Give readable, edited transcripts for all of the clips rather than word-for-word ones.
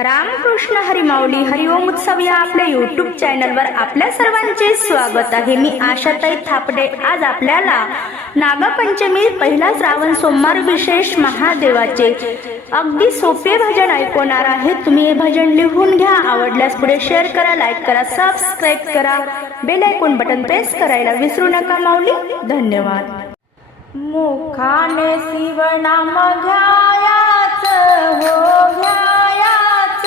रामकृष्ण हरी माऊली हरिओम उत्सव या आपल्या यूट्यूब चॅनलवर आपल्या सर्वांचे स्वागत आहे। मी आशाताई थापडे आज आपल्याला नागपंचमी पहिला श्रावण सोमवार विशेष महादेवाचे अगदी सोपे भजन ऐकवणार आहे। तुम्ही हे भजन लिहून घ्या, आवडल्यास पुढे शेअर करा, लाईक करा, सबस्क्राइब करा, बेल आयकॉन बटन प्रेस करायला विसरू नका। माऊली धन्यवाद। मुखाने शिवनाम घ्यायाच हो घ्यायाच,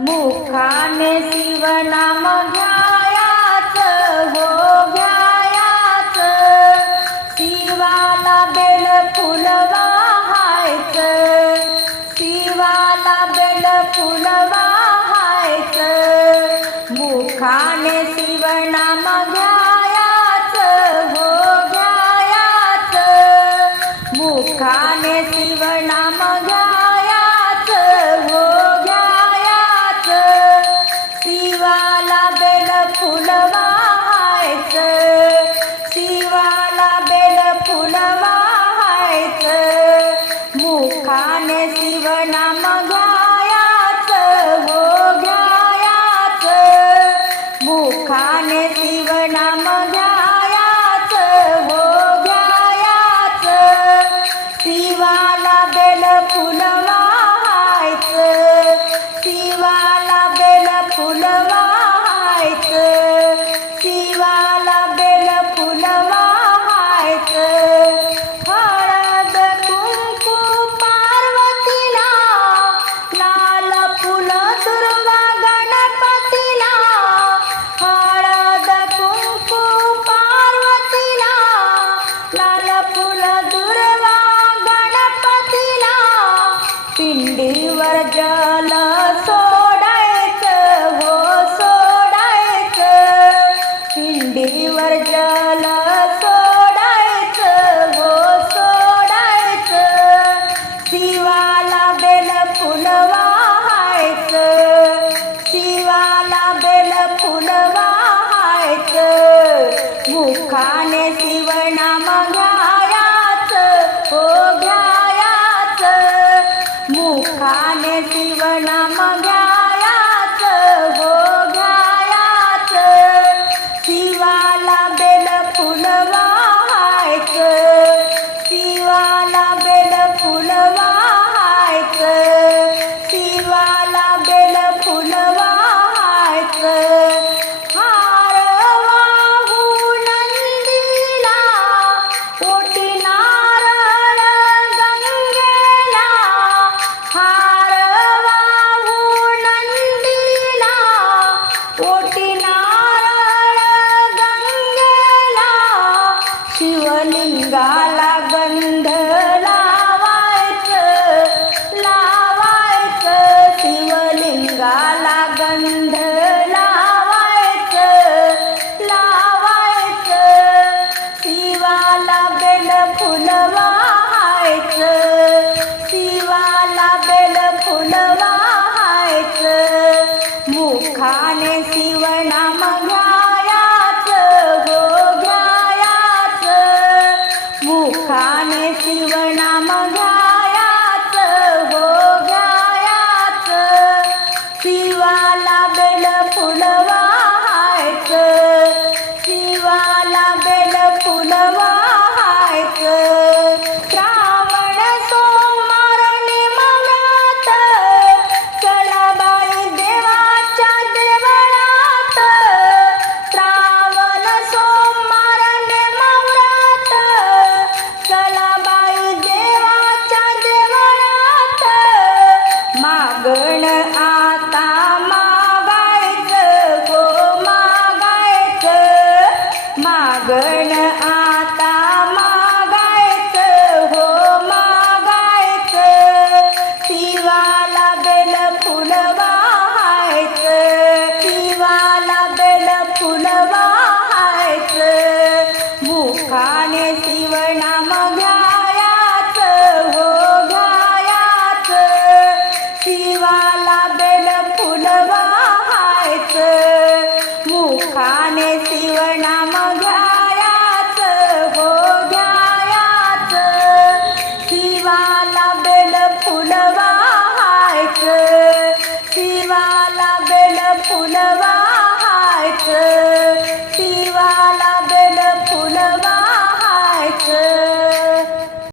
मुखाने शिवनाम घ्यायाच हो घ्यायाच, शिवाला बेल फुल वाहायच, शिवाला बेल फुल वाहायच, मुखाने शिवनाम घ्यायाच हो घ्यायाच, मुखाने शिवनाम घ्यायाच हो घ्यायाच, शिवाला बेल फुल वाहायच, शिवाला बेल फुल वाहायच, मुखाने शिवनाम घ्यायाच हो घ्यायाच, मुखाने शिवनाम घ्यायाच हो घ्यायाच, शिवाला बेल फुल वाहायच, शिवाला बेल फुल वाहायच, शिवाला बेल फुल वाहायच, हळद कुंकू पार्वतीला, लाल फुल दुर्वा गणपतीला, हळद कुंकू पार्वतीला, लाल फुल दुर्वा गणपतीला, पिंडीवर जल सोडायचं हो सोडायचं, पिंडीवर जल सोडायचं हो सोडायचं, शिवाला बेल फुल वाहायचं, शिवाला बेल फुल वाहायचं, मुखाने शिवनाम घ्यायाच हो घ्यायाच, मुखाने शिवनाम घ्यायाच हो घ्यायाच, शिवाला बेल फुल वाहायच, शिवाला बेल फुल वाहायच, शिवाला बेल फुल वाहायच, हार वाहू नंदीला, ओटी नारळ गंगेला, हार वाहू नंदीला, ओटी नारळ गंगेला, शिवलिंगाला गंध लावायच लावायच, शिवलिंगाला गंध लावायच लावायच, शिवाला बेल फुल वाहायच, शिवाला बेल फुल वाहायच, मुखाने शिवनाम घ्यायाच हो घ्यायाच, मुखाने शिवनाम घ्यायाच हो घ्यायाच, शिवाला बेल फुल वाहायच, शिवाला बेल फुल वाहायच, श्रावण सोमवार निमव्रत, चला बाई देवाच्या देवळात, श्रावण सोमवार निमव्रत, चला बाई देवाच्या देवळात, मागण आता मागायचं हो मागायचं, मागण आता मागायचं हो मागायचं, शिवाला बेल फुल वाहायच, शिवाला बेल फुल वाहायच, मुखाने शिवनाम घ्यायाच हो घ्यायाच, शिवाला बेल फुल वाहायच, मुखाने शिवनाम घ्यायाच हो घ्यायाच, शिवाला बेल फुल वाहायच, फुलवा